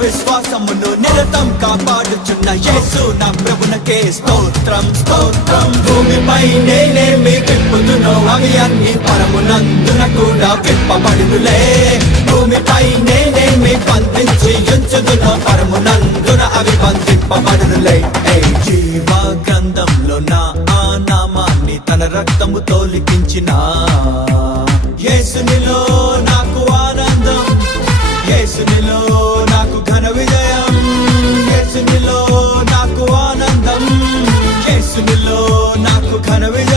విశ్వాసమును నిరతం కాపాడుచున్న యేసు నా ప్రభునకే స్తోత్రం స్తోత్రం. భూమిపై నేనేమి విప్పుదునో అవి అన్ని పరమునందున కూడా విప్పబడునులే. భూమిపై నేనేమి బంధించి ఉంచుదునో పరమునందున అవి బంధింపబడునులే. జీవ గ్రంథంలో నా ఆ నామాన్ని తన రక్తముతో లిఖించిన యేసునిలో నాకు ఆనందం, యేసునిలో నాకు ఘన విజయం, యేసునిలో నాకు ఆనందం, యేసునిలో నాకు ఘన విజయం.